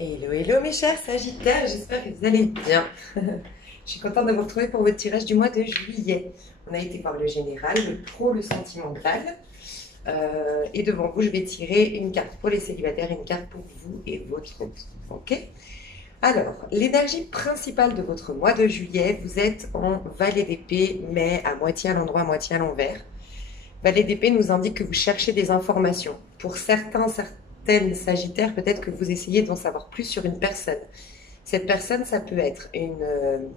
Hello, hello mes chers Sagittaires, j'espère que vous allez bien. Je suis contente de vous retrouver pour votre tirage du mois de juillet. On a été voir le général, le pro, le sentimental. Et devant vous, je vais tirer une carte pour les célibataires et une carte pour vous et votre autre. Ok? Alors, l'énergie principale de votre mois de juillet, vous êtes en valet d'épée, mais à moitié à l'endroit, à moitié à l'envers. Valet d'épée nous indique que vous cherchez des informations. Pour certaines Sagittaires, peut-être que vous essayez d'en savoir plus sur une personne. Cette personne, ça peut être une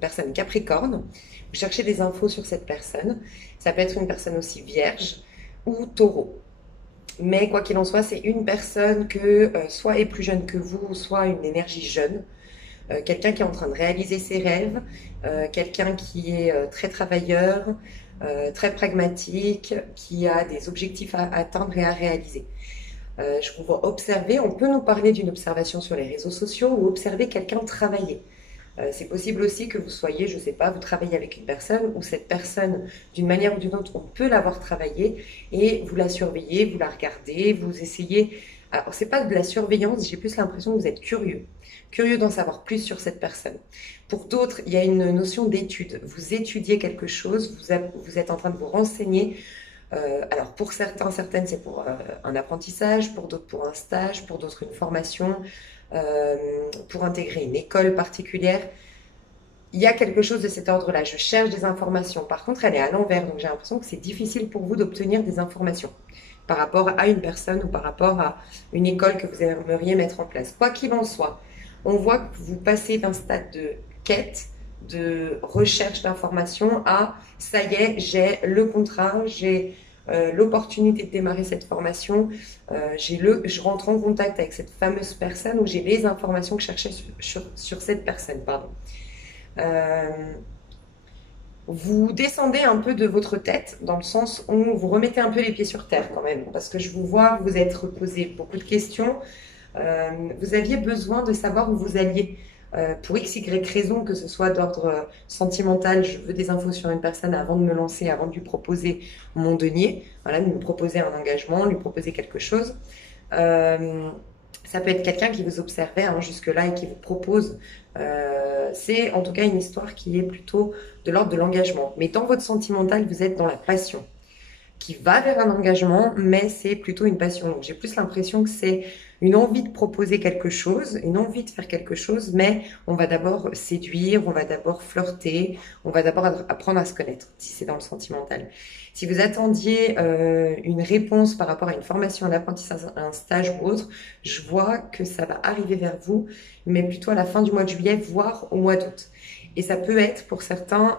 personne Capricorne. Vous cherchez des infos sur cette personne. Ça peut être une personne aussi Vierge ou Taureau. Mais quoi qu'il en soit, c'est une personne que soit est plus jeune que vous, soit une énergie jeune. Quelqu'un qui est en train de réaliser ses rêves, quelqu'un qui est très travailleur, très pragmatique, qui a des objectifs à atteindre et à réaliser. Je vous vois observer, on peut nous parler d'une observation sur les réseaux sociaux ou observer quelqu'un travailler. C'est possible aussi que vous soyez, je ne sais pas, vous travaillez avec une personne ou cette personne, d'une manière ou d'une autre, on peut l'avoir travaillée et vous la surveillez, vous la regardez, vous essayez. Alors, c'est pas de la surveillance, j'ai plus l'impression que vous êtes curieux d'en savoir plus sur cette personne. Pour d'autres, il y a une notion d'étude. Vous étudiez quelque chose, vous êtes en train de vous renseigner. Alors pour certains, certaines, c'est pour un apprentissage, pour d'autres pour un stage, pour d'autres une formation, pour intégrer une école particulière. Il y a quelque chose de cet ordre-là. Je cherche des informations. Par contre, elle est à l'envers, donc j'ai l'impression que c'est difficile pour vous d'obtenir des informations par rapport à une personne ou par rapport à une école que vous aimeriez mettre en place. Quoi qu'il en soit, on voit que vous passez d'un stade de quête, de recherche d'informations à ça y est, j'ai le contrat, j'ai l'opportunité de démarrer cette formation, je rentre en contact avec cette fameuse personne où j'ai les informations que je cherchais sur cette personne. Pardon. Vous descendez un peu de votre tête dans le sens où vous remettez un peu les pieds sur terre quand même, parce que je vous vois, vous êtes reposé beaucoup de questions. Vous aviez besoin de savoir où vous alliez. Pour x, y raison, que ce soit d'ordre sentimental, je veux des infos sur une personne avant de me lancer, avant de lui proposer mon denier, voilà, de lui proposer un engagement, lui proposer quelque chose. Ça peut être quelqu'un qui vous observait jusque-là et qui vous propose. C'est en tout cas une histoire qui est plutôt de l'ordre de l'engagement. Mais dans votre sentimental, vous êtes dans la passion qui va vers un engagement, mais c'est plutôt une passion. Donc j'ai plus l'impression que c'est une envie de proposer quelque chose, une envie de faire quelque chose, mais on va d'abord séduire, on va d'abord flirter, on va d'abord apprendre à se connaître, si c'est dans le sentimental. Si vous attendiez une réponse par rapport à une formation, un apprentissage, un stage ou autre, je vois que ça va arriver vers vous, mais plutôt à la fin du mois de juillet, voire au mois d'août. Et ça peut être pour certains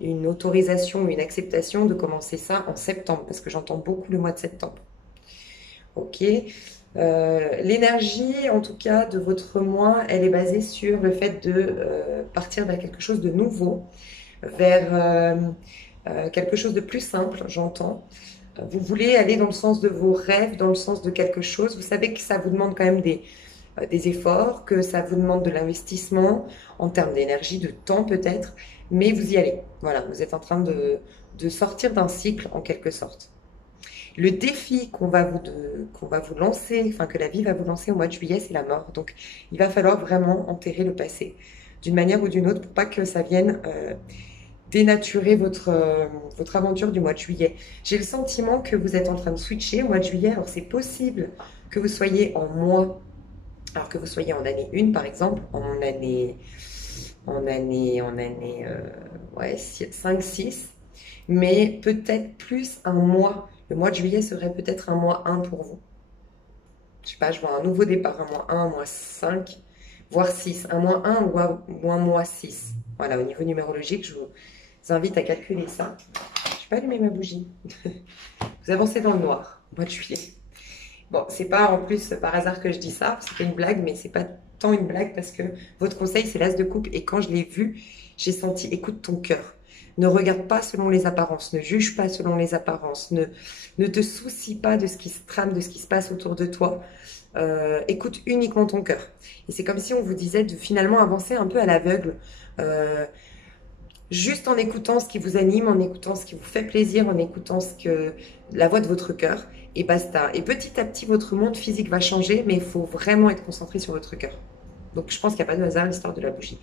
une autorisation ou une acceptation de commencer ça en septembre, parce que j'entends beaucoup le mois de septembre. Ok. L'énergie, en tout cas, de votre mois, elle est basée sur le fait de partir vers quelque chose de nouveau, vers quelque chose de plus simple, j'entends. Vous voulez aller dans le sens de vos rêves, dans le sens de quelque chose. Vous savez que ça vous demande quand même des efforts, que ça vous demande de l'investissement en termes d'énergie, de temps peut-être, mais vous y allez. Voilà, vous êtes en train de sortir d'un cycle en quelque sorte. Le défi qu'on va vous lancer, enfin que la vie va vous lancer au mois de juillet, c'est la mort. Donc, il va falloir vraiment enterrer le passé d'une manière ou d'une autre pour pas que ça vienne dénaturer votre aventure du mois de juillet. J'ai le sentiment que vous êtes en train de switcher au mois de juillet. Alors, c'est possible que vous soyez en mois, alors que vous soyez en année 1, par exemple, en année 5, 6, mais peut-être plus un mois. Le mois de juillet serait peut-être un mois 1 pour vous. Je sais pas, je vois un nouveau départ, un mois 1, un mois 5, voire 6. Un mois 1 ou un mois 6. Voilà, au niveau numérologique, je vous invite à calculer ça. Je n'ai pas allumé ma bougie. Vous avancez dans le noir, au mois de juillet. Bon, c'est pas en plus par hasard que je dis ça, c'était une blague, mais c'est pas tant une blague parce que votre conseil, c'est l'as de coupe. Et quand je l'ai vu, j'ai senti, écoute ton cœur. Ne regarde pas selon les apparences, ne juge pas selon les apparences, ne te soucie pas de ce qui se trame, de ce qui se passe autour de toi. Écoute uniquement ton cœur. Et c'est comme si on vous disait de finalement avancer un peu à l'aveugle, juste en écoutant ce qui vous anime, en écoutant ce qui vous fait plaisir, en écoutant la voix de votre cœur, et basta. Et petit à petit, votre monde physique va changer, mais il faut vraiment être concentré sur votre cœur. Donc je pense qu'il n'y a pas de hasard l'histoire de la bougie.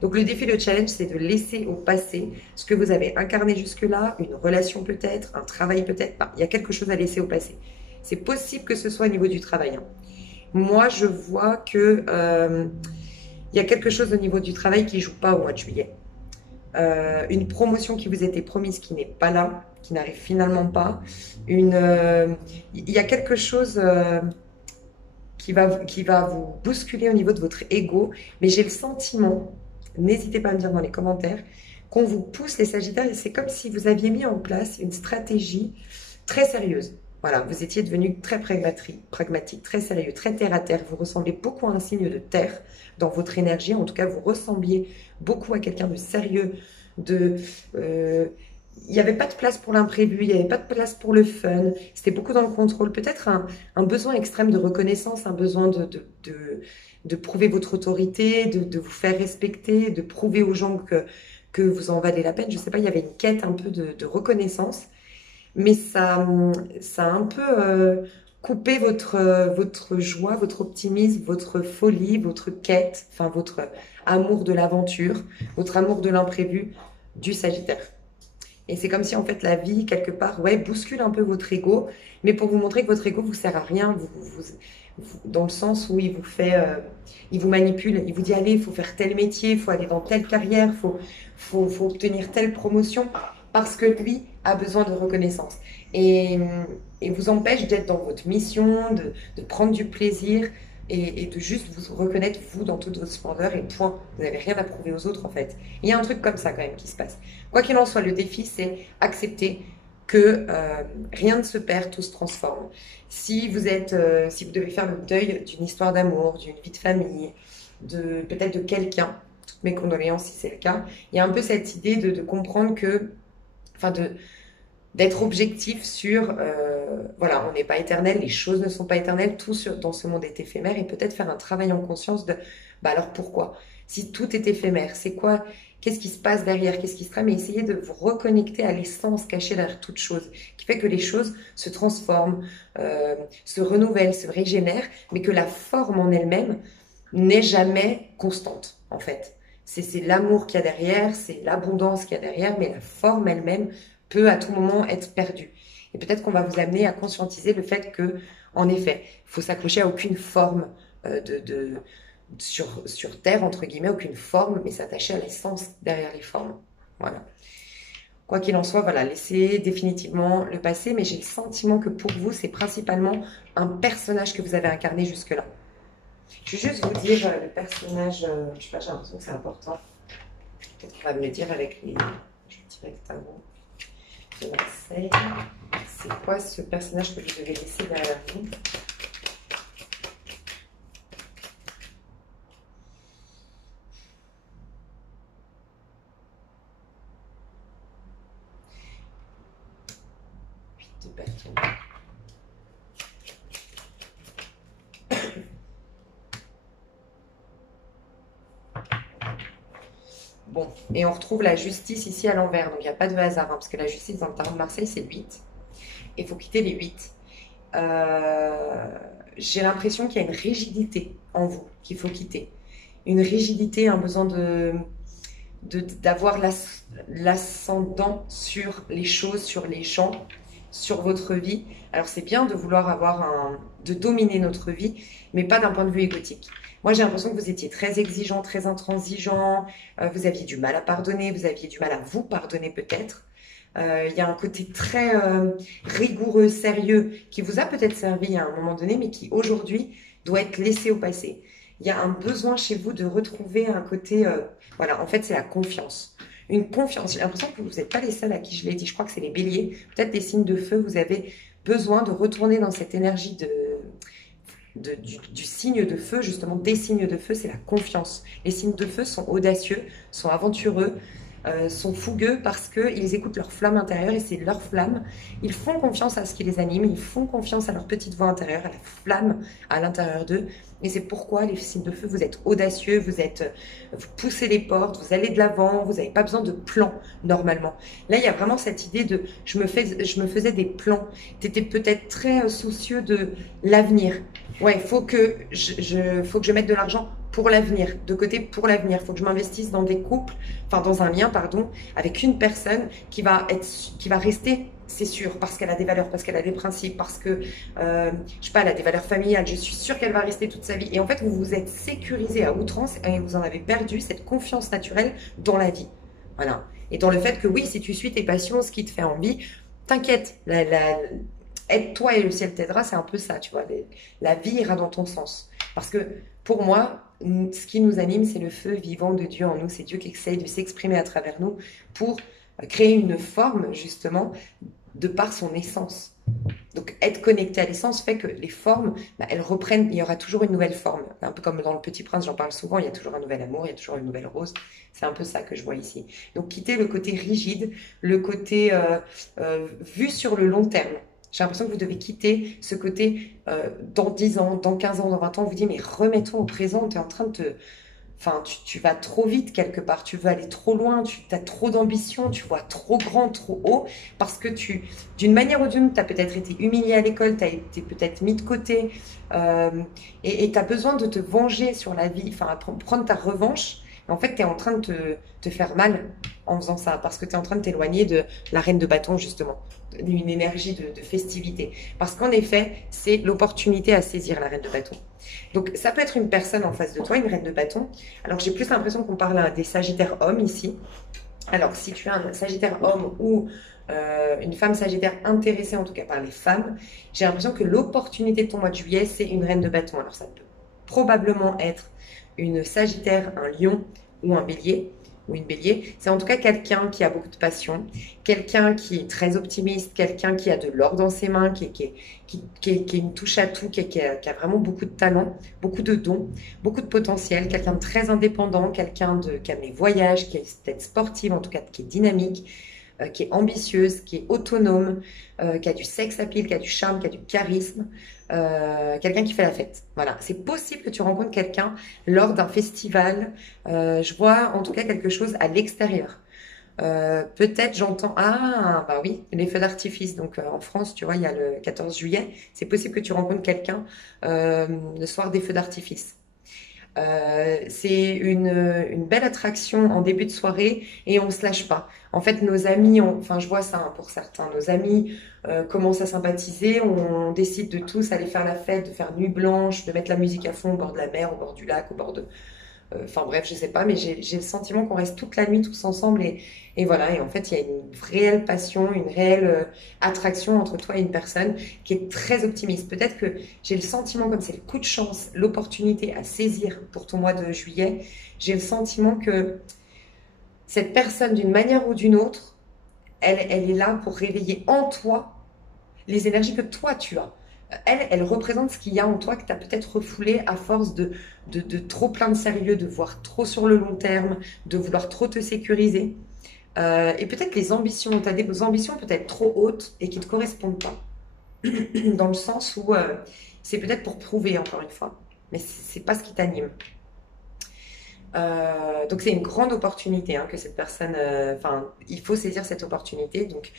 Donc le défi, le challenge, c'est de laisser au passé ce que vous avez incarné jusque-là, une relation peut-être, un travail peut-être. Enfin, il y a quelque chose à laisser au passé. C'est possible que ce soit au niveau du travail. Hein. Moi, je vois que il y a quelque chose au niveau du travail qui ne joue pas au mois de juillet. Une promotion qui vous était promise qui n'est pas là, qui n'arrive finalement pas. Il y a quelque chose qui va vous bousculer au niveau de votre ego, mais j'ai le sentiment, n'hésitez pas à me dire dans les commentaires, qu'on vous pousse les Sagittaires et c'est comme si vous aviez mis en place une stratégie très sérieuse. Voilà, vous étiez devenu très pragmatique, très sérieux, très terre à terre. Vous ressemblez beaucoup à un signe de terre dans votre énergie. En tout cas, vous ressembliez beaucoup à quelqu'un de sérieux. Il n'y avait pas de place pour l'imprévu, il n'y avait pas de place pour le fun. C'était beaucoup dans le contrôle. Peut-être un besoin extrême de reconnaissance, un besoin de prouver votre autorité, de vous faire respecter, de prouver aux gens que vous en valez la peine. Je ne sais pas, il y avait une quête un peu de reconnaissance. Mais ça a un peu coupé votre joie, votre optimisme, votre folie, votre quête, enfin votre amour de l'aventure, votre amour de l'imprévu du Sagittaire. Et c'est comme si en fait la vie, quelque part, ouais, bouscule un peu votre ego, mais pour vous montrer que votre ego vous sert à rien, dans le sens où il vous manipule, il vous dit allez, il faut faire tel métier, il faut aller dans telle carrière, faut obtenir telle promotion. Parce que lui a besoin de reconnaissance et vous empêche d'être dans votre mission, de prendre du plaisir et de juste vous reconnaître vous dans toute votre splendeur et point. Vous n'avez rien à prouver aux autres en fait. Il y a un truc comme ça quand même qui se passe. Quoi qu'il en soit, le défi c'est accepter que rien ne se perd, tout se transforme. Si vous devez faire le deuil d'une histoire d'amour, d'une vie de famille, peut-être de quelqu'un, toutes mes condoléances si c'est le cas, il y a un peu cette idée de comprendre que d'être objectif sur voilà, on n'est pas éternel, les choses ne sont pas éternelles, tout dans ce monde est éphémère et peut-être faire un travail en conscience de bah alors pourquoi? Si tout est éphémère, c'est quoi? Qu'est-ce qui se passe derrière? Qu'est-ce qui se trame? Et essayer de vous reconnecter à l'essence cachée derrière toute chose, qui fait que les choses se transforment, se renouvellent, se régénèrent, mais que la forme en elle-même n'est jamais constante en fait. C'est l'amour qu'il y a derrière, c'est l'abondance qu'il y a derrière, mais la forme elle-même peut à tout moment être perdue. Et peut-être qu'on va vous amener à conscientiser le fait que, en effet, il faut s'accrocher à aucune forme sur Terre, entre guillemets, aucune forme, mais s'attacher à l'essence derrière les formes. Voilà. Quoi qu'il en soit, voilà, laissez définitivement le passé, mais j'ai le sentiment que pour vous, c'est principalement un personnage que vous avez incarné jusque-là. Je vais juste vous dire le personnage, je sais pas, j'ai l'impression que c'est important. Peut-être qu'on va me le dire avec les... Je vais tirer avec le tableau de Marseille. C'est quoi ce personnage que vous devez laisser derrière vous? De bâton. Bon, et on retrouve la justice ici à l'envers, donc il n'y a pas de hasard, hein, parce que la justice dans le tarot de Marseille, c'est 8. Et il faut quitter les 8. J'ai l'impression qu'il y a une rigidité en vous qu'il faut quitter. Une rigidité, un besoin d'avoir l'ascendant sur les choses, sur les gens, sur votre vie. Alors c'est bien de vouloir de dominer notre vie, mais pas d'un point de vue égotique. Moi, j'ai l'impression que vous étiez très exigeant, très intransigeant, vous aviez du mal à pardonner, vous aviez du mal à vous pardonner peut-être. Il y a un côté très rigoureux, sérieux, qui vous a peut-être servi à un moment donné, mais qui aujourd'hui doit être laissé au passé. Il y a un besoin chez vous de retrouver un côté... voilà, en fait, c'est la confiance. Une confiance. J'ai l'impression que vous n'êtes pas les seuls à qui je l'ai dit. Je crois que c'est les béliers, peut-être des signes de feu. Vous avez besoin de retourner dans cette énergie du signe de feu, justement des signes de feu, c'est la confiance. Les signes de feu sont audacieux, sont aventureux, sont fougueux parce qu'ils écoutent leur flamme intérieure et c'est leur flamme. Ils font confiance à ce qui les anime, ils font confiance à leur petite voix intérieure, à la flamme à l'intérieur d'eux. Et c'est pourquoi les signes de feu, vous êtes audacieux, vous poussez les portes, vous allez de l'avant, vous n'avez pas besoin de plan normalement. Là, il y a vraiment cette idée de je me faisais des plans. Tu étais peut-être très soucieux de l'avenir. Ouais, faut que je mette de l'argent pour l'avenir, de côté pour l'avenir. Il faut que je m'investisse dans des couples, enfin dans un lien, pardon, avec une personne qui va rester, c'est sûr, parce qu'elle a des valeurs, parce qu'elle a des principes, parce que, je sais pas, elle a des valeurs familiales, je suis sûre qu'elle va rester toute sa vie. Et en fait, vous vous êtes sécurisé à outrance et vous en avez perdu cette confiance naturelle dans la vie. Voilà. Et dans le fait que oui, si tu suis tes passions, ce qui te fait envie, t'inquiète, aide-toi et le ciel t'aidera, c'est un peu ça, tu vois. La vie ira dans ton sens. Parce que pour moi, ce qui nous anime, c'est le feu vivant de Dieu en nous. C'est Dieu qui essaye de s'exprimer à travers nous pour créer une forme, justement, de par son essence. Donc, être connecté à l'essence fait que les formes, elles reprennent, il y aura toujours une nouvelle forme. Un peu comme dans Le Petit Prince, j'en parle souvent, il y a toujours un nouvel amour, il y a toujours une nouvelle rose. C'est un peu ça que je vois ici. Donc, quitter le côté rigide, le côté vu sur le long terme. J'ai l'impression que vous devez quitter ce côté dans 10 ans, dans 15 ans, dans 20 ans. On vous dit, mais remets-toi au présent, tu es en train de te... Enfin, tu vas trop vite quelque part, tu veux aller trop loin, tu as trop d'ambition, tu vois trop grand, trop haut, parce que d'une manière ou d'une autre, tu as peut-être été humilié à l'école, tu as été peut-être mis de côté, et tu as besoin de te venger sur la vie, enfin, prendre ta revanche. En fait, tu es en train de te faire mal en faisant ça, parce que tu es en train de t'éloigner de la reine de bâton, justement, d'une énergie de festivité. Parce qu'en effet, c'est l'opportunité à saisir, la reine de bâton. Donc, ça peut être une personne en face de toi, une reine de bâton. Alors, j'ai plus l'impression qu'on parle des sagittaires hommes ici. Alors, si tu as un sagittaire homme ou une femme sagittaire intéressée, en tout cas par les femmes, j'ai l'impression que l'opportunité de ton mois de juillet, c'est une reine de bâton. Alors, ça peut probablement être une sagittaire, un lion ou un bélier, ou une bélier. C'est en tout cas quelqu'un qui a beaucoup de passion, quelqu'un qui est très optimiste, quelqu'un qui a de l'or dans ses mains, qui est une touche à tout, qui a vraiment beaucoup de talent, beaucoup de dons, beaucoup de potentiel, quelqu'un de très indépendant, quelqu'un qui aime les voyages, qui est peut-être sportive, en tout cas qui est dynamique, qui est ambitieuse, qui est autonome, qui a du sex appeal, qui a du charme, qui a du charisme, quelqu'un qui fait la fête. Voilà, c'est possible que tu rencontres quelqu'un lors d'un festival. Je vois en tout cas quelque chose à l'extérieur. Peut-être j'entends, ah bah oui, les feux d'artifice. Donc en France, tu vois, il y a le 14 juillet. C'est possible que tu rencontres quelqu'un le soir des feux d'artifice. C'est une belle attraction en début de soirée et on se lâche pas. En fait, nos amis, enfin je vois ça hein, pour certains, nos amis commencent à sympathiser, on décide de tous aller faire la fête, de faire nuit blanche, de mettre la musique à fond au bord de la mer, au bord du lac, au bord de... Enfin bref, je sais pas, mais j'ai le sentiment qu'on reste toute la nuit tous ensemble et voilà. Et en fait, il y a une réelle passion, une réelle attraction entre toi et une personne qui est très optimiste. Peut-être que j'ai le sentiment, comme c'est le coup de chance, l'opportunité à saisir pour ton mois de juillet, j'ai le sentiment que cette personne, d'une manière ou d'une autre, elle est là pour réveiller en toi les énergies que toi tu as. Elle représente ce qu'il y a en toi que tu as peut-être refoulé à force de trop plein de sérieux, de voir trop sur le long terme, de vouloir trop te sécuriser. Et peut-être les ambitions, tu as des ambitions peut-être trop hautes et qui ne te correspondent pas. Dans le sens où c'est peut-être pour prouver, encore une fois. Mais c'est pas ce qui t'anime. Donc c'est une grande opportunité hein, que cette personne, enfin il faut saisir cette opportunité, donc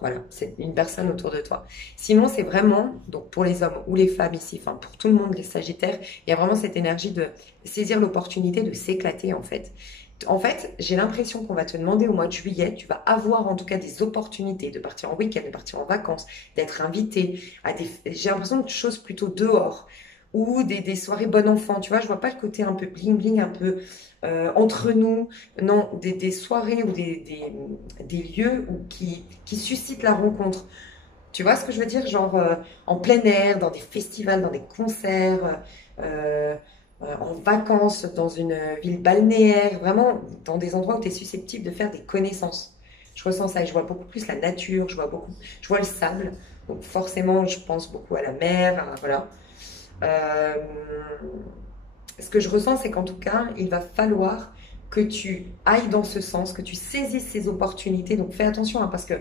voilà, c'est une personne autour de toi. Sinon c'est vraiment, donc pour les hommes ou les femmes ici, enfin pour tout le monde, les sagittaires, il y a vraiment cette énergie de saisir l'opportunité de s'éclater en fait. En fait, j'ai l'impression qu'on va te demander au mois de juillet, tu vas avoir en tout cas des opportunités de partir en week-end, de partir en vacances, d'être invité à des... J'ai l'impression de choses plutôt dehors ou des soirées bon enfant, tu vois, je vois pas le côté un peu bling bling, un peu entre nous, non, des soirées ou des lieux qui suscitent la rencontre. Tu vois ce que je veux dire? Genre en plein air, dans des festivals, dans des concerts, en vacances, dans une ville balnéaire, vraiment dans des endroits où tu es susceptible de faire des connaissances. Je ressens ça et je vois beaucoup plus la nature, je vois le sable, donc forcément je pense beaucoup à la mer, voilà. Ce que je ressens, c'est qu'en tout cas, il va falloir que tu ailles dans ce sens, que tu saisisses ces opportunités. Donc fais attention, hein, parce que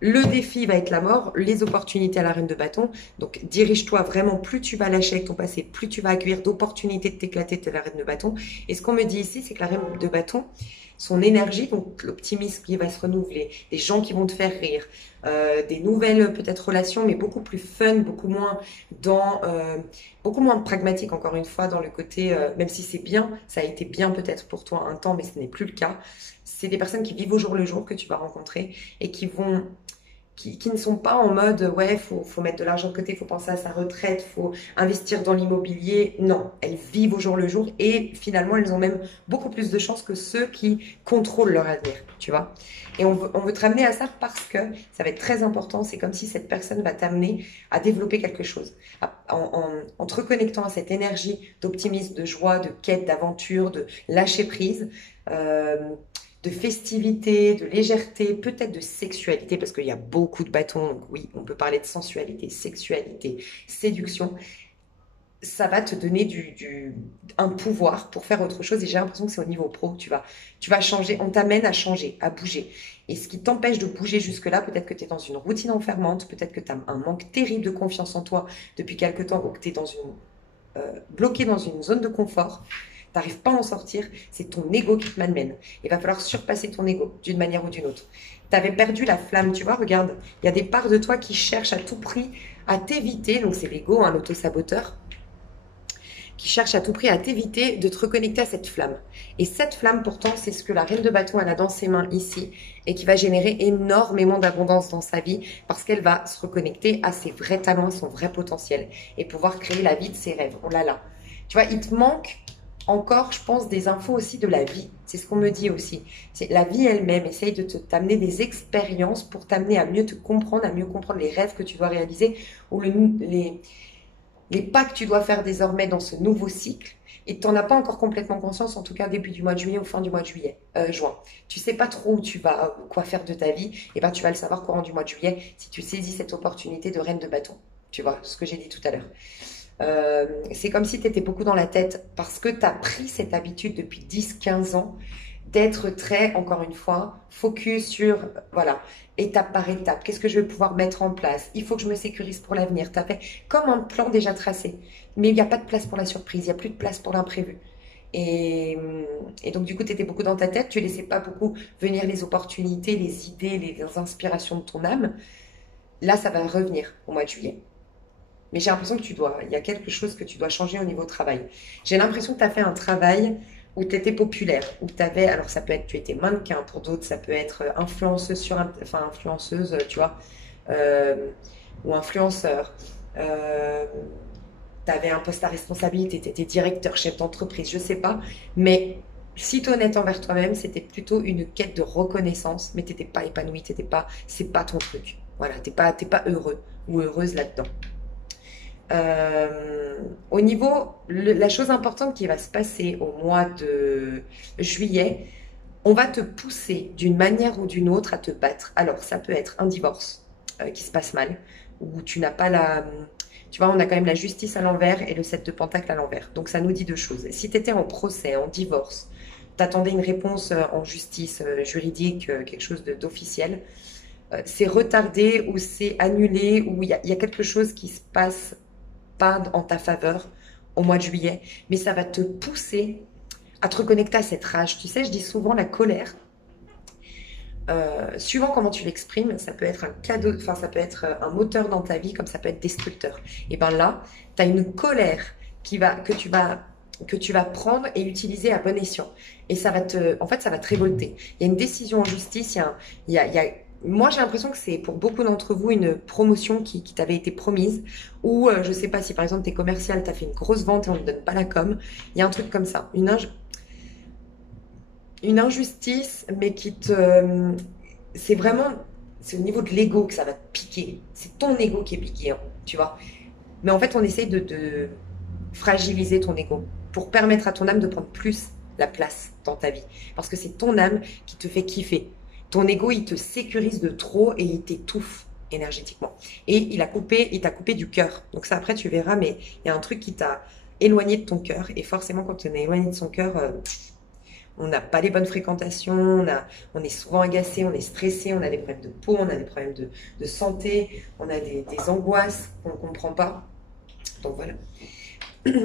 le défi va être la mort, les opportunités à la reine de bâton. Donc dirige-toi vraiment, plus tu vas lâcher avec ton passé, plus tu vas accueillir d'opportunités de t'éclater de la reine de bâton. Et ce qu'on me dit ici, c'est que la reine de bâton, son énergie, donc l'optimisme qui va se renouveler, des gens qui vont te faire rire, des nouvelles peut-être relations, mais beaucoup plus fun, beaucoup moins pragmatique encore une fois dans le côté, même si c'est bien, ça a été bien peut-être pour toi un temps, mais ce n'est plus le cas. C'est des personnes qui vivent au jour le jour que tu vas rencontrer et qui ne sont pas en mode ouais, faut mettre de l'argent de côté, faut penser à sa retraite, faut investir dans l'immobilier. Non, elles vivent au jour le jour et finalement elles ont même beaucoup plus de chances que ceux qui contrôlent leur avenir, tu vois. Et on veut te ramener à ça parce que ça va être très important. C'est comme si cette personne va t'amener à développer quelque chose. En te reconnectant à cette énergie d'optimisme, de joie, de quête, d'aventure, de lâcher prise. De festivité, de légèreté, peut-être de sexualité, parce qu'il y a beaucoup de bâtons, donc oui, on peut parler de sensualité, sexualité, séduction. Ça va te donner un pouvoir pour faire autre chose, et j'ai l'impression que c'est au niveau pro, tu vas changer, on t'amène à changer, à bouger. Et ce qui t'empêche de bouger jusque-là, peut-être que tu es dans une routine enfermante, peut-être que tu as un manque terrible de confiance en toi depuis quelque temps, ou que tu es bloqué dans une zone de confort. T'arrives pas à en sortir, c'est ton ego qui te malmène. Il va falloir surpasser ton ego d'une manière ou d'une autre. Tu avais perdu la flamme, tu vois, regarde, il y a des parts de toi qui cherchent à tout prix à t'éviter, donc c'est l'ego, un auto-saboteur, qui cherche à tout prix à t'éviter de te reconnecter à cette flamme. Et cette flamme, pourtant, c'est ce que la reine de bâton, elle a dans ses mains ici, et qui va générer énormément d'abondance dans sa vie, parce qu'elle va se reconnecter à ses vrais talents, à son vrai potentiel, et pouvoir créer la vie de ses rêves. Oh là là. Tu vois, il te manque encore, je pense, des infos aussi de la vie. C'est ce qu'on me dit aussi. C'est la vie elle-même. Essaye de t'amener des expériences pour t'amener à mieux te comprendre, à mieux comprendre les rêves que tu dois réaliser ou les pas que tu dois faire désormais dans ce nouveau cycle. Et tu n'en as pas encore complètement conscience, en tout cas début du mois de juillet ou fin du mois de juin. Tu sais pas trop où tu vas, quoi faire de ta vie. Et ben tu vas le savoir courant du mois de juillet si tu saisis cette opportunité de reine de bâton. Tu vois, ce que j'ai dit tout à l'heure. C'est comme si tu étais beaucoup dans la tête parce que tu as pris cette habitude depuis 10-15 ans d'être très, encore une fois, focus sur, voilà, étape par étape. Qu'est-ce que je vais pouvoir mettre en place? Il faut que je me sécurise pour l'avenir. Tu as fait comme un plan déjà tracé. Mais il n'y a pas de place pour la surprise, il n'y a plus de place pour l'imprévu. Et donc, du coup, tu étais beaucoup dans ta tête, tu ne laissais pas beaucoup venir les opportunités, les idées, les inspirations de ton âme. Là, ça va revenir au mois de juillet. Mais j'ai l'impression que il y a quelque chose que tu dois changer au niveau travail. J'ai l'impression que tu as fait un travail où tu étais populaire, où tu avais, alors ça peut être, tu étais mannequin, pour d'autres, ça peut être influenceuse, tu vois, ou influenceur. Tu avais un poste à responsabilité, tu étais directeur, chef d'entreprise, je sais pas. Mais si tu es honnête envers toi-même, c'était plutôt une quête de reconnaissance, mais tu n'étais pas épanoui, c'est pas ton truc. Voilà, t'es pas heureux ou heureuse là-dedans. Au niveau, la chose importante qui va se passer au mois de juillet, on va te pousser d'une manière ou d'une autre à te battre. Alors, ça peut être un divorce qui se passe mal, où tu n'as pas Tu vois, on a quand même la justice à l'envers et le 7 de pentacle à l'envers. Donc, ça nous dit deux choses. Si tu étais en procès, en divorce, tu attendais une réponse en justice juridique, quelque chose d'officiel, c'est retardé ou c'est annulé ou il y a quelque chose qui se passe pas en ta faveur au mois de juillet, mais ça va te pousser à te reconnecter à cette rage. Tu sais, je dis souvent la colère, suivant comment tu l'exprimes, ça peut être un cadeau, enfin ça peut être un moteur dans ta vie, comme ça peut être destructeur. Et ben là, tu as une colère que tu vas prendre et utiliser à bon escient. Et ça va en fait, ça va te révolter. Il y a une décision en justice, moi, j'ai l'impression que c'est pour beaucoup d'entre vous une promotion qui t'avait été promise ou je sais pas si par exemple tu es commercial, tu as fait une grosse vente et on ne donne pas la com. Il y a un truc comme ça, une injustice, mais c'est au niveau de l'ego que ça va te piquer. C'est ton ego qui est piqué, hein, tu vois. Mais en fait, on essaye de fragiliser ton ego pour permettre à ton âme de prendre plus la place dans ta vie. Parce que c'est ton âme qui te fait kiffer. Ton ego, il te sécurise de trop et il t'étouffe énergétiquement. Et il t'a coupé du cœur. Donc ça, après, tu verras, mais il y a un truc qui t'a éloigné de ton cœur. Et forcément, quand on est éloigné de son cœur, on n'a pas les bonnes fréquentations, on est souvent agacé, on est stressé, on a des problèmes de peau, on a des problèmes de santé, on a des angoisses qu'on ne comprend pas. Donc voilà.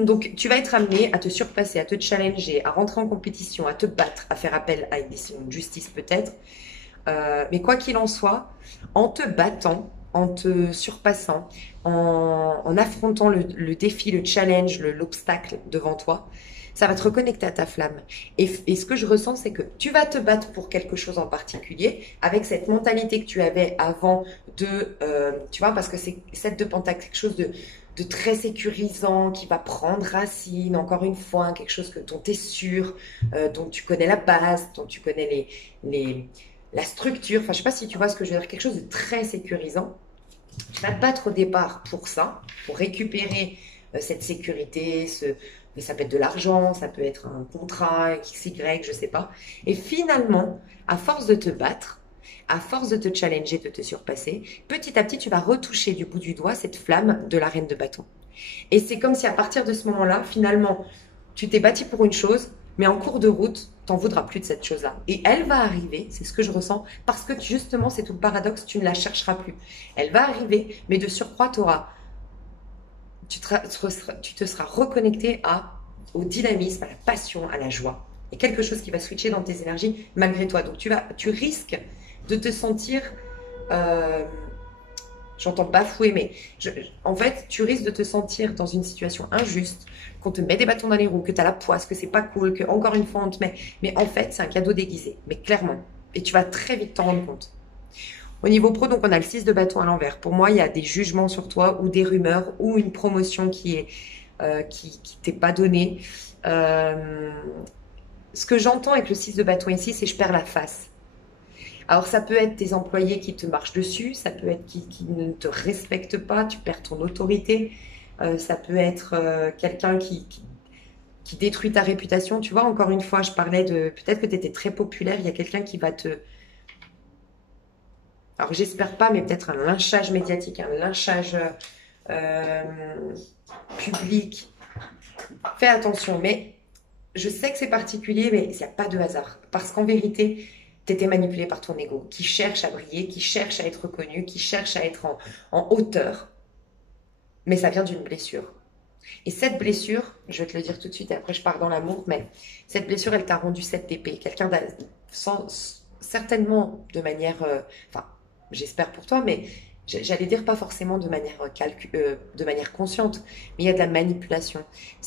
Donc, tu vas être amené à te surpasser, à te challenger, à rentrer en compétition, à te battre, à faire appel à une décision de justice peut-être. Mais quoi qu'il en soit, en te battant, en te surpassant, en affrontant le défi, le challenge, l'obstacle devant toi, ça va te reconnecter à ta flamme. Et ce que je ressens, c'est que tu vas te battre pour quelque chose en particulier, avec cette mentalité que tu avais avant tu vois, parce que c'est 7 de pentacle, quelque chose de très sécurisant, qui va prendre racine, encore une fois, quelque chose dont tu es sûr, dont tu connais la base, dont tu connais la structure. Enfin, je sais pas si tu vois ce que je veux dire, quelque chose de très sécurisant. Tu vas te battre au départ pour ça, pour récupérer cette sécurité, mais ça peut être de l'argent, ça peut être un contrat, XY, je sais pas. Et finalement, à force de te battre, à force de te challenger, de te surpasser, petit à petit, tu vas retoucher du bout du doigt cette flamme de la reine de bâton. Et c'est comme si à partir de ce moment-là, finalement, tu t'es bâti pour une chose, mais en cours de route, t'en voudras plus de cette chose-là. Et elle va arriver, c'est ce que je ressens, parce que justement, c'est tout le paradoxe, tu ne la chercheras plus. Elle va arriver, mais de surcroît, tu te seras reconnecté au dynamisme, à la passion, à la joie. Et quelque chose qui va switcher dans tes énergies malgré toi. Donc tu risques de te sentir, j'entends bafouer, mais en fait, tu risques de te sentir dans une situation injuste, qu'on te met des bâtons dans les roues, que tu as la poisse, que c'est pas cool, que encore une fois on te met. Mais en fait, c'est un cadeau déguisé, mais clairement. Et tu vas très vite t'en rendre compte. Au niveau pro, donc on a le 6 de bâton à l'envers. Pour moi, il y a des jugements sur toi ou des rumeurs ou une promotion qui t'est pas donnée. Ce que j'entends avec le 6 de bâton ici, c'est je perds la face. Alors ça peut être tes employés qui te marchent dessus, ça peut être qui ne te respectent pas, tu perds ton autorité, ça peut être quelqu'un qui détruit ta réputation. Tu vois, encore une fois, je parlais peut-être que tu étais très populaire, il y a quelqu'un qui va te... Alors j'espère pas, mais peut-être un lynchage médiatique, un lynchage public. Fais attention, mais je sais que c'est particulier, mais il n'y a pas de hasard. Parce qu'en vérité, tu étais manipulé par ton ego, qui cherche à briller, qui cherche à être reconnu, qui cherche à être en hauteur. Mais ça vient d'une blessure. Et cette blessure, je vais te le dire tout de suite, et après je pars dans l'amour, mais cette blessure, elle t'a rendu cette d'épée. Quelqu'un certainement de manière... enfin, j'espère pour toi, mais j'allais dire pas forcément de manière consciente, mais il y a de la manipulation.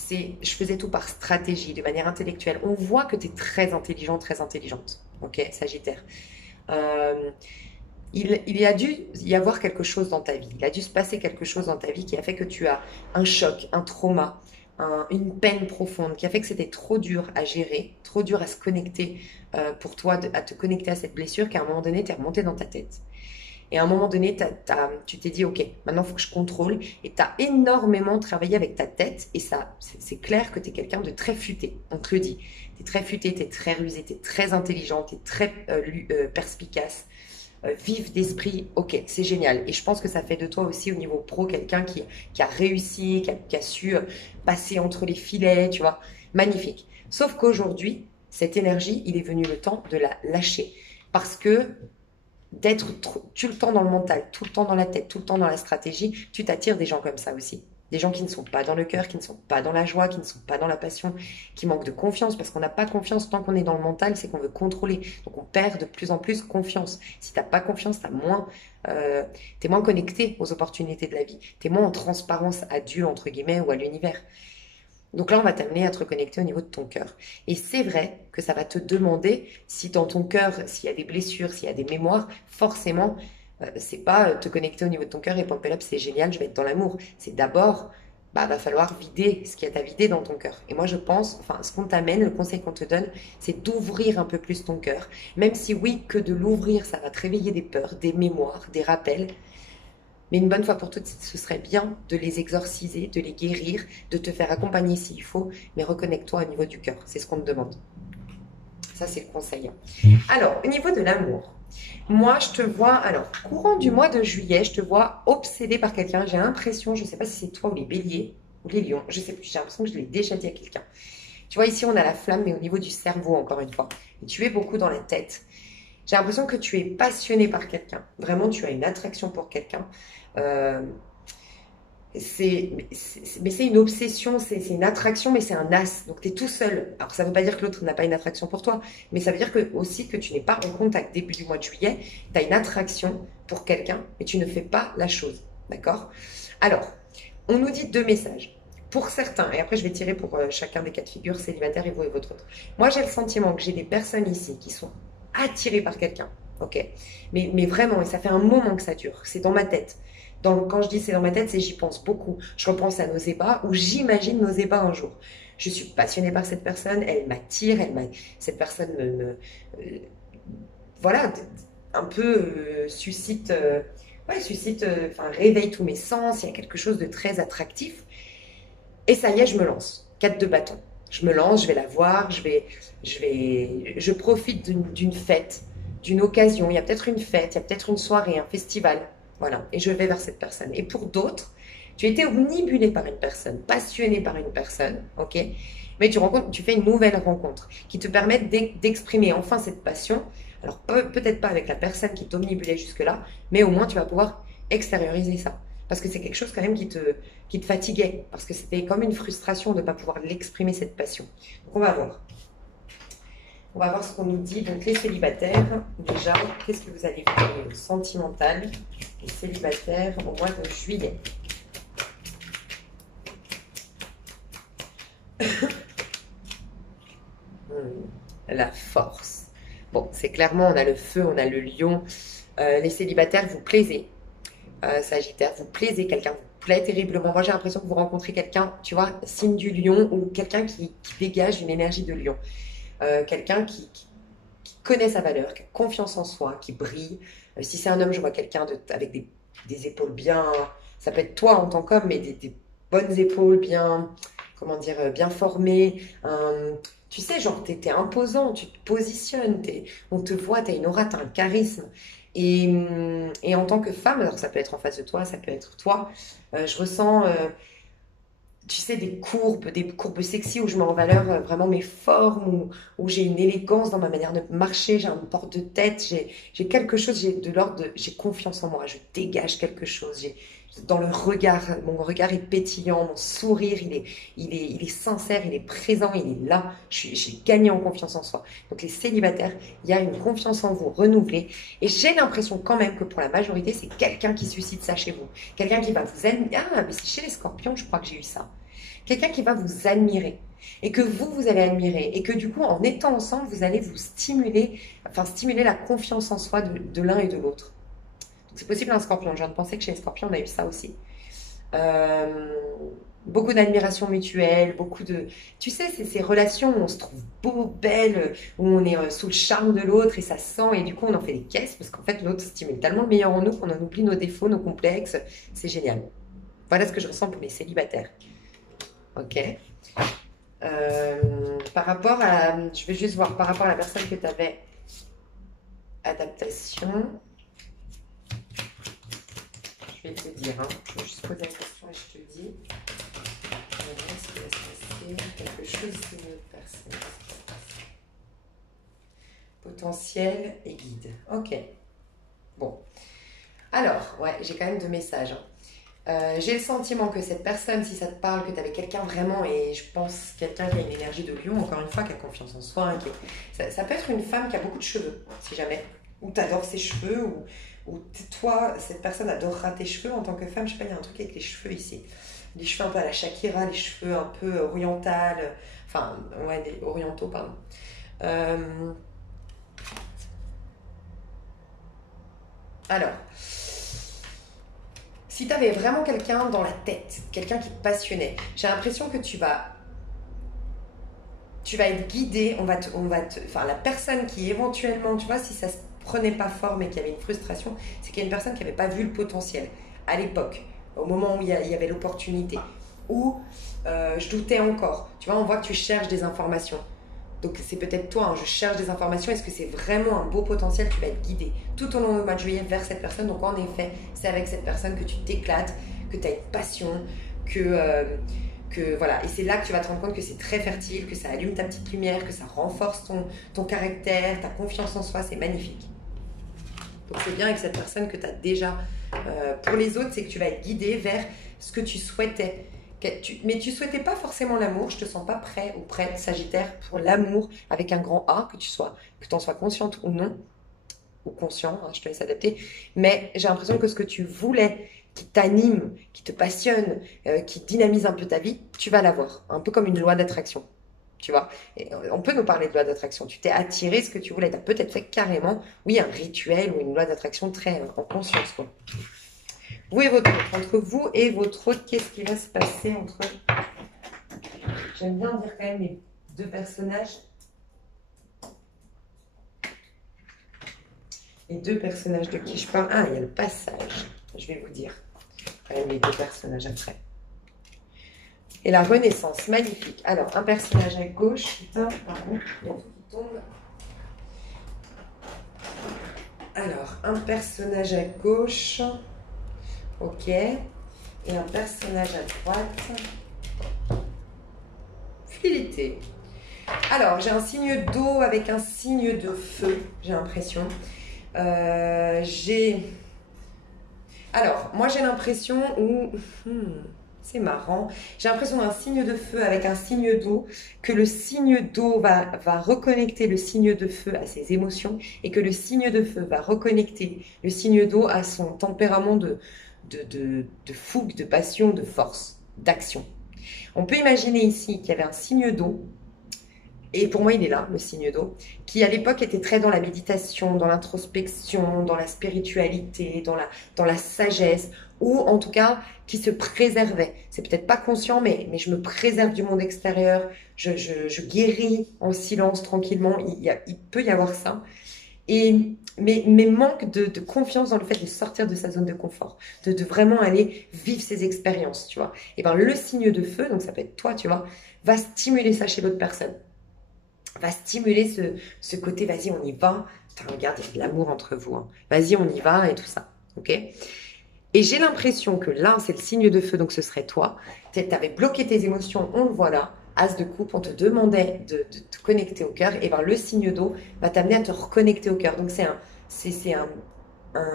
Je faisais tout par stratégie, de manière intellectuelle. On voit que tu es très intelligent, très intelligente. Ok, Sagittaire. Il a dû y avoir quelque chose dans ta vie. Il a dû se passer quelque chose dans ta vie qui a fait que tu as un choc, un trauma, une peine profonde, qui a fait que c'était trop dur à gérer, trop dur à se connecter pour toi, à te connecter à cette blessure, qu'à un moment donné, tu es remonté dans ta tête. Et à un moment donné, tu t'es dit, ok, maintenant il faut que je contrôle. Et tu as énormément travaillé avec ta tête. Et ça, c'est clair que tu es quelqu'un de très futé. On te le dit. Tu es très futé, tu es très rusé, tu es très intelligent, tu es très perspicace. Vive d'esprit, ok, c'est génial. Et je pense que ça fait de toi aussi au niveau pro quelqu'un qui a réussi, qui a su passer entre les filets, tu vois. Magnifique. Sauf qu'aujourd'hui, cette énergie, il est venu le temps de la lâcher. Parce que d'être tout le temps dans le mental, tout le temps dans la tête, tout le temps dans la stratégie, tu t'attires des gens comme ça aussi. Des gens qui ne sont pas dans le cœur, qui ne sont pas dans la joie, qui ne sont pas dans la passion, qui manquent de confiance, parce qu'on n'a pas confiance tant qu'on est dans le mental, c'est qu'on veut contrôler. Donc on perd de plus en plus confiance. Si tu n'as pas confiance, t'es moins connecté aux opportunités de la vie. Tu es moins en transparence à Dieu, entre guillemets, ou à l'univers. Donc là, on va t'amener à te reconnecter au niveau de ton cœur. Et c'est vrai que ça va te demander, si dans ton cœur, s'il y a des blessures, s'il y a des mémoires, forcément, c'est pas te connecter au niveau de ton cœur et pump it up, c'est génial, je vais être dans l'amour. C'est d'abord, va falloir vider ce qu'il y a à vider dans ton cœur. Et moi, je pense, enfin, ce qu'on t'amène, le conseil qu'on te donne, c'est d'ouvrir un peu plus ton cœur. Même si oui, que de l'ouvrir, ça va te réveiller des peurs, des mémoires, des rappels. Mais une bonne fois pour toutes, ce serait bien de les exorciser, de les guérir, de te faire accompagner s'il faut, mais reconnecte-toi au niveau du cœur. C'est ce qu'on te demande. Ça, c'est le conseil. Alors, au niveau de l'amour, moi, je te vois, alors, courant du mois de juillet, je te vois obsédé par quelqu'un. J'ai l'impression, je ne sais pas si c'est toi ou les béliers, ou les lions, je ne sais plus, j'ai l'impression que je l'ai déjà dit à quelqu'un. Tu vois, ici, on a la flamme, mais au niveau du cerveau, encore une fois. Et tu es beaucoup dans la tête. J'ai l'impression que tu es passionné par quelqu'un. Vraiment, tu as une attraction pour quelqu'un. Mais c'est une obsession, c'est une attraction, mais c'est un as. Donc tu es tout seul. Alors ça ne veut pas dire que l'autre n'a pas une attraction pour toi, mais ça veut dire que, aussi que tu n'es pas en contact. Début du mois de juillet, tu as une attraction pour quelqu'un, mais tu ne fais pas la chose. D'accord? Alors, on nous dit 2 messages. Pour certains, et après je vais tirer pour chacun des cas de figure, célibataire et vous et votre autre. Moi j'ai le sentiment que j'ai des personnes ici qui sont attirées par quelqu'un. Ok? Mais vraiment, et ça fait un moment que ça dure. C'est dans ma tête. Quand je dis c'est dans ma tête, c'est j'y pense beaucoup. Je repense à nos ébats ou j'imagine nos ébats un jour. Je suis passionnée par cette personne, elle m'attire, cette personne voilà, un peu suscite, enfin réveille tous mes sens, il y a quelque chose de très attractif. Et ça y est, je me lance. 4 de bâton. Je me lance, je vais la voir, je profite d'une fête, d'une occasion. Il y a peut-être une fête, il y a peut-être une soirée, un festival. Voilà, et je vais vers cette personne. Et pour d'autres, tu étais omnibulé par une personne, passionné par une personne, ok? Mais tu fais une nouvelle rencontre qui te permet d'exprimer enfin cette passion. Alors peut-être pas avec la personne qui t'omnibulait jusque-là, mais au moins tu vas pouvoir extérioriser ça. Parce que c'est quelque chose quand même qui te fatiguait, parce que c'était comme une frustration de ne pas pouvoir l'exprimer, cette passion. Donc on va voir. On va voir ce qu'on nous dit. Donc les célibataires, déjà, qu'est-ce que vous allez faire au sentimental, les célibataires au mois de juillet? La force. Bon, c'est clairement, on a le feu, on a le lion. Les célibataires, vous plaisez. Sagittaire, vous plaisez, quelqu'un vous plaît terriblement. Moi, j'ai l'impression que vous rencontrez quelqu'un, tu vois, signe du lion, ou quelqu'un qui dégage une énergie de lion. Quelqu'un qui connaît sa valeur, qui a confiance en soi, qui brille. Si c'est un homme, je vois quelqu'un avec des épaules bien... Ça peut être toi en tant qu'homme, mais des bonnes épaules bien... Comment dire? Bien formées. Tu sais, genre, t'es imposant, tu te positionnes, on te voit, t'as une aura, t'as un charisme. Et en tant que femme, alors ça peut être en face de toi, ça peut être toi, je ressens... tu sais, des courbes sexy où je mets en valeur vraiment mes formes, où j'ai une élégance dans ma manière de marcher, j'ai un port de tête, j'ai quelque chose, j'ai confiance en moi, je dégage quelque chose, dans le regard, mon regard est pétillant, mon sourire, il est sincère, il est présent, il est là, j'ai gagné en confiance en soi. Donc les célibataires, il y a une confiance en vous renouvelée, et j'ai l'impression quand même que pour la majorité, c'est quelqu'un qui suscite ça chez vous, quelqu'un qui va vous admirer. Ah, mais c'est chez les scorpions, je crois que j'ai eu ça. Quelqu'un qui va vous admirer et que vous allez admirer et que du coup, en étant ensemble, vous allez vous stimuler la confiance en soi de l'un et de l'autre. Donc c'est possible un scorpion. Je viens de penser que chez les scorpions, on a eu ça aussi. Beaucoup d'admiration mutuelle, Tu sais, c'est ces relations où on se trouve beau, belle, où on est sous le charme de l'autre et ça sent et du coup, on en fait des caisses parce qu'en fait, l'autre stimule tellement le meilleur en nous qu'on en oublie nos défauts, nos complexes. C'est génial. Voilà ce que je ressens pour les célibataires. Ok. Par rapport à... Je vais juste voir par rapport à la personne que tu avais. Adaptation. Je vais te dire. Je vais juste poser la question et je te dis. Est-ce qu'il va se passer quelque chose de une autre personne? Potentiel et guide. Ok. Bon. Alors, ouais, j'ai quand même 2 messages. J'ai le sentiment que cette personne, si ça te parle, que tu avais quelqu'un vraiment, et je pense quelqu'un qui a une énergie de lion, encore une fois, qui a confiance en soi, hein, ça peut être une femme qui a beaucoup de cheveux, si jamais, ou tu adores ses cheveux, ou toi, cette personne adorera tes cheveux en tant que femme. Je sais pas, il y a un truc avec les cheveux ici. Les cheveux un peu à la Shakira, les cheveux un peu orientales, enfin, ouais, orientaux, pardon. Alors... Si tu avais vraiment quelqu'un dans la tête, quelqu'un qui te passionnait, j'ai l'impression que tu vas être guidé, enfin la personne qui éventuellement, tu vois, si ça se prenait pas fort mais qu'il y avait une frustration, c'est qu'il y a une personne qui n'avait pas vu le potentiel à l'époque, au moment où il y avait l'opportunité, où je doutais encore. Tu vois, on voit que tu cherches des informations. Donc c'est peut-être toi, hein, je cherche des informations, est-ce que c'est vraiment un beau potentiel? Tu vas être guidé tout au long du mois de juillet vers cette personne. Donc en effet, c'est avec cette personne que tu t'éclates, que tu as une passion, que voilà. Et c'est là que tu vas te rendre compte que c'est très fertile, que ça allume ta petite lumière, que ça renforce ton caractère, ta confiance en soi, c'est magnifique. Donc c'est bien avec cette personne que tu as déjà. Pour les autres, c'est que tu vas être guidé vers ce que tu souhaitais. Mais tu souhaitais pas forcément l'amour, je te sens pas prêt ou prête, Sagittaire, pour l'amour avec un grand A, que tu en sois consciente ou non, ou conscient, hein, je te laisse adapter. Mais j'ai l'impression que ce que tu voulais, qui t'anime, qui te passionne, qui dynamise un peu ta vie, tu vas l'avoir. Un peu comme une loi d'attraction. Tu vois, et on peut nous parler de loi d'attraction. Tu t'es attiré ce que tu voulais. Tu as peut-être fait carrément, oui, un rituel ou une loi d'attraction très en conscience, quoi. Vous et votre autre. Entre vous et votre autre, qu'est-ce qui va se passer entre... J'aime bien dire quand même les deux personnages. Les deux personnages de qui je parle. Ah, il y a le passage. Je vais vous dire. Quand même les deux personnages après. Et la Renaissance, magnifique. Alors, un personnage à gauche. Putain, pardon, il y a tout qui tombe. Alors, un personnage à gauche. Ok. Et un personnage à droite. Fluidité. Alors, j'ai un signe d'eau avec un signe de feu, j'ai l'impression. Alors, moi j'ai l'impression où... c'est marrant. J'ai l'impression d'un signe de feu avec un signe d'eau, que le signe d'eau va reconnecter le signe de feu à ses émotions et que le signe de feu va reconnecter le signe d'eau à son tempérament de fougue, de passion, de force, d'action. On peut imaginer ici qu'il y avait un signe d'eau, et pour moi il est là, le signe d'eau, qui à l'époque était très dans la méditation, dans l'introspection, dans la spiritualité, dans la sagesse, ou en tout cas qui se préservait. C'est peut-être pas conscient, mais je me préserve du monde extérieur, je guéris en silence, tranquillement, il peut y avoir ça. Mais manque de confiance dans le fait de sortir de sa zone de confort, de vraiment aller vivre ses expériences, tu vois. Et bien le signe de feu, donc ça peut être toi, tu vois, va stimuler ça chez l'autre personne. Va stimuler ce côté, vas-y, on y va. Putain, regarde, il y a de l'amour entre vous. Hein. Vas-y, on y va et tout ça. Ok. Et j'ai l'impression que là, c'est le signe de feu, donc ce serait toi. Tu avais bloqué tes émotions, on le voit là. As de coupe, on te demandait de te connecter au cœur. Et bien le signe d'eau va t'amener à te reconnecter au cœur. Donc c'est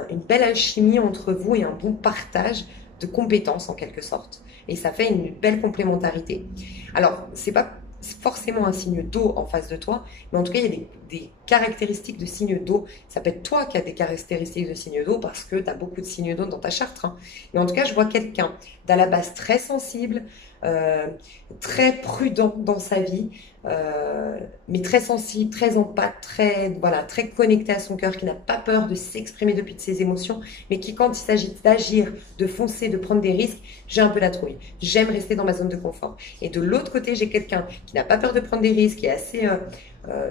une belle alchimie entre vous et un bon partage de compétences en quelque sorte. Et ça fait une belle complémentarité. Alors, c'est pas forcément un signe d'eau en face de toi, mais en tout cas, il y a des caractéristiques de signe d'eau. Ça peut être toi qui as des caractéristiques de signe d'eau parce que tu as beaucoup de signes d'eau dans ta charte. Hein. Mais en tout cas, je vois quelqu'un d'à la base très sensible, très prudent dans sa vie, mais très sensible, très empathe, très connecté à son cœur, qui n'a pas peur de s'exprimer depuis de ses émotions, mais qui, quand il s'agit d'agir, de foncer, de prendre des risques, j'ai un peu la trouille. J'aime rester dans ma zone de confort. Et de l'autre côté, j'ai quelqu'un qui n'a pas peur de prendre des risques, qui est assez...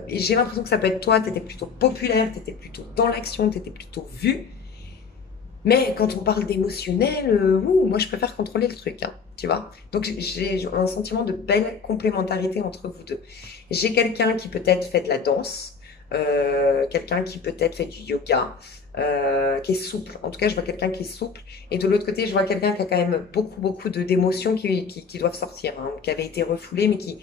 et j'ai l'impression que ça peut être toi, tu étais plutôt populaire, tu étais plutôt dans l'action, tu étais plutôt vu. Mais quand on parle d'émotionnel, moi je préfère contrôler le truc, hein, tu vois. Donc j'ai un sentiment de belle complémentarité entre vous deux. J'ai quelqu'un qui peut-être fait de la danse, quelqu'un qui peut-être fait du yoga, qui est souple. En tout cas, je vois quelqu'un qui est souple. Et de l'autre côté, je vois quelqu'un qui a quand même beaucoup d'émotions qui doivent sortir, hein, qui avaient été refoulées, mais qui...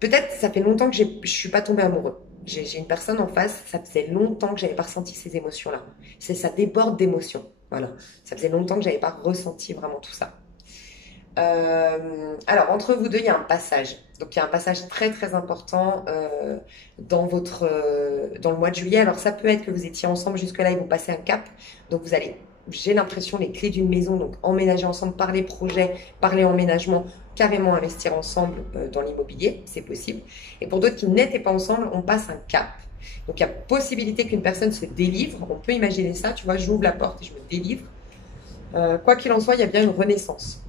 Peut-être ça fait longtemps que je ne suis pas tombée amoureux. J'ai une personne en face, ça faisait longtemps que j'avais pas ressenti ces émotions-là. Ça déborde d'émotions. Voilà. Ça faisait longtemps que j'avais pas ressenti vraiment tout ça. Alors, entre vous deux, il y a un passage. Donc, il y a un passage très important dans le mois de juillet. Alors, ça peut être que vous étiez ensemble jusque-là et vous passez un cap. Donc, vous allez, j'ai l'impression, les clés d'une maison, donc emménager ensemble, parler projet, parler emménagement, carrément investir ensemble dans l'immobilier, c'est possible. Et pour d'autres qui n'étaient pas ensemble, on passe un cap. Donc, il y a possibilité qu'une personne se délivre. On peut imaginer ça, tu vois, j'ouvre la porte et je me délivre. Quoi qu'il en soit, il y a bien une renaissance.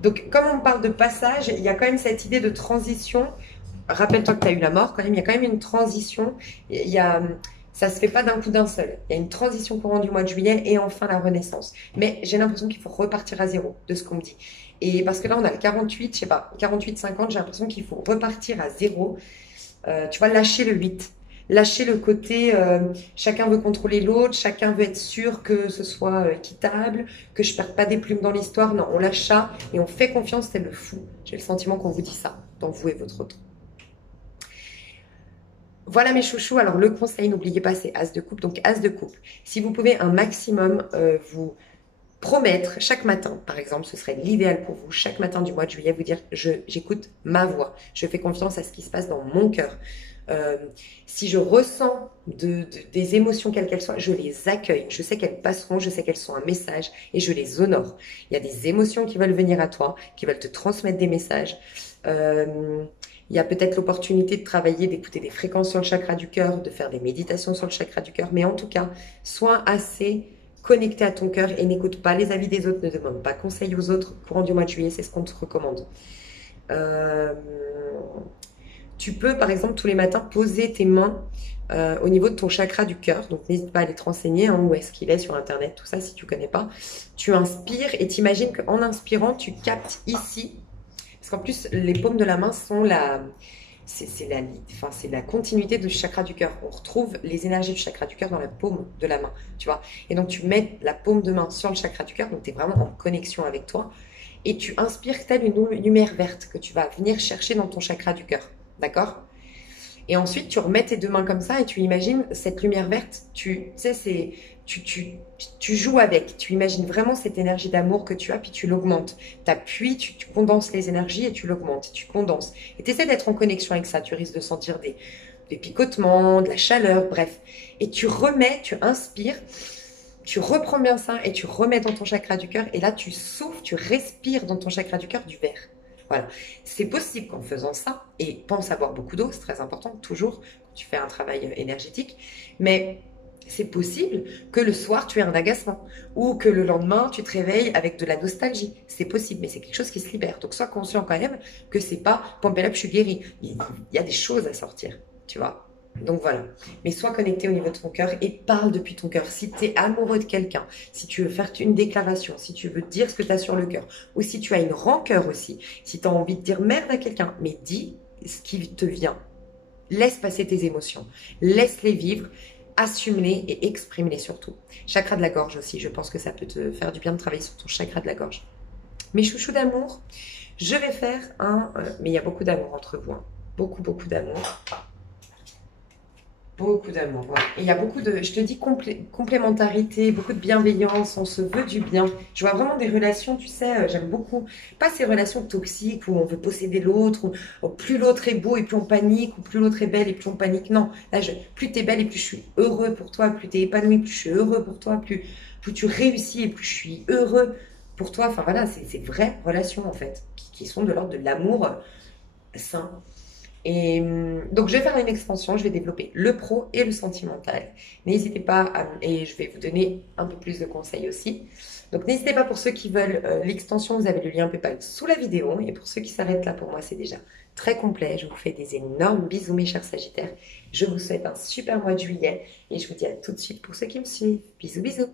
Donc, comme on parle de passage, il y a quand même cette idée de transition. Rappelle-toi que tu as eu la mort, quand même, il y a quand même une transition. Ça ne se fait pas d'un coup d'un seul. Il y a une transition courant du mois de juillet et enfin la renaissance. Mais j'ai l'impression qu'il faut repartir à zéro, de ce qu'on me dit. Et parce que là, on a le 48, je sais pas, 48-50, j'ai l'impression qu'il faut repartir à zéro. Tu vois, lâcher le 8. Lâcher le côté chacun veut contrôler l'autre, chacun veut être sûr que ce soit équitable, que je ne perde pas des plumes dans l'histoire. Non, on lâche ça et on fait confiance, c'est le fou. J'ai le sentiment qu'on vous dit ça, dans vous et votre autre. Voilà mes chouchous, alors le conseil, n'oubliez pas, c'est As de coupe, donc As de coupe. Si vous pouvez un maximum vous promettre chaque matin, par exemple, ce serait l'idéal pour vous, chaque matin du mois de juillet, vous dire j'écoute ma voix, je fais confiance à ce qui se passe dans mon cœur. Euh, si je ressens des émotions quelles qu'elles soient, je les accueille. Je sais qu'elles passeront, je sais qu'elles sont un message et je les honore. Il y a des émotions qui veulent venir à toi, qui veulent te transmettre des messages. Il y a peut-être l'opportunité de travailler, d'écouter des fréquences sur le chakra du cœur, de faire des méditations sur le chakra du cœur. Mais en tout cas, sois assez connecté à ton cœur et n'écoute pas les avis des autres, ne demande pas conseil aux autres. Courant du mois de juillet, c'est ce qu'on te recommande. Tu peux, par exemple, tous les matins, poser tes mains au niveau de ton chakra du cœur. Donc, n'hésite pas à aller te renseigner, hein, où est-ce qu'il est sur Internet, tout ça, si tu ne connais pas. Tu inspires et t'imagines qu'en inspirant, tu captes ici. Parce qu'en plus, les paumes de la main sont c'est la continuité du chakra du cœur. On retrouve les énergies du chakra du cœur dans la paume de la main, tu vois. Et donc, tu mets la paume de main sur le chakra du cœur, donc tu es vraiment en connexion avec toi. Et tu inspires telle une lumière verte que tu vas venir chercher dans ton chakra du cœur. D'accord? Et ensuite, tu remets tes deux mains comme ça et tu imagines cette lumière verte. Tu sais, tu joues avec. Tu imagines vraiment cette énergie d'amour que tu as, puis tu l'augmentes. Tu appuies, tu condenses les énergies et tu l'augmentes. Tu condenses. Et tu essaies d'être en connexion avec ça. Tu risques de sentir des picotements, de la chaleur, bref. Et tu remets, tu inspires, tu reprends bien ça et tu remets dans ton chakra du cœur. Et là, tu souffles, tu respires dans ton chakra du cœur du vert. Voilà, c'est possible qu'en faisant ça, et pense à boire beaucoup d'eau, c'est très important, toujours, quand tu fais un travail énergétique, mais c'est possible que le soir, tu aies un agacement, ou que le lendemain, tu te réveilles avec de la nostalgie. C'est possible, mais c'est quelque chose qui se libère. Donc, sois conscient quand même que c'est pas « Pompéla, je suis guérie ». Il y a des choses à sortir, tu vois. Donc voilà, mais sois connecté au niveau de ton cœur et parle depuis ton cœur. Si tu es amoureux de quelqu'un, si tu veux faire une déclaration, si tu veux dire ce que tu as sur le cœur, ou si tu as une rancœur aussi, si tu as envie de dire merde à quelqu'un, mais dis ce qui te vient. Laisse passer tes émotions, laisse-les vivre, assume-les et exprime-les surtout. Chakra de la gorge aussi, je pense que ça peut te faire du bien de travailler sur ton chakra de la gorge. Mes chouchous d'amour, je vais faire mais il y a beaucoup d'amour entre vous, hein. Beaucoup, beaucoup d'amour. Beaucoup d'amour, ouais. Et il y a beaucoup de, je te dis, complémentarité, beaucoup de bienveillance, on se veut du bien. Je vois vraiment des relations, tu sais, j'aime beaucoup, pas ces relations toxiques où on veut posséder l'autre, où plus l'autre est beau et plus on panique, ou plus l'autre est belle et plus on panique. Non, là, plus t'es belle et plus je suis heureux pour toi, plus t'es épanoui, plus je suis heureux pour toi, plus tu réussis et plus je suis heureux pour toi. Enfin voilà, c'est vraies relations en fait, qui sont de l'ordre de l'amour sain. Et donc, je vais faire une expansion, je vais développer le pro et le sentimental. N'hésitez pas et je vais vous donner un peu plus de conseils aussi. Donc, n'hésitez pas pour ceux qui veulent l'extension, vous avez le lien PayPal sous la vidéo. Et pour ceux qui s'arrêtent là, pour moi, c'est déjà très complet. Je vous fais des énormes bisous, mes chers Sagittaires. Je vous souhaite un super mois de juillet et je vous dis à tout de suite pour ceux qui me suivent. Bisous, bisous.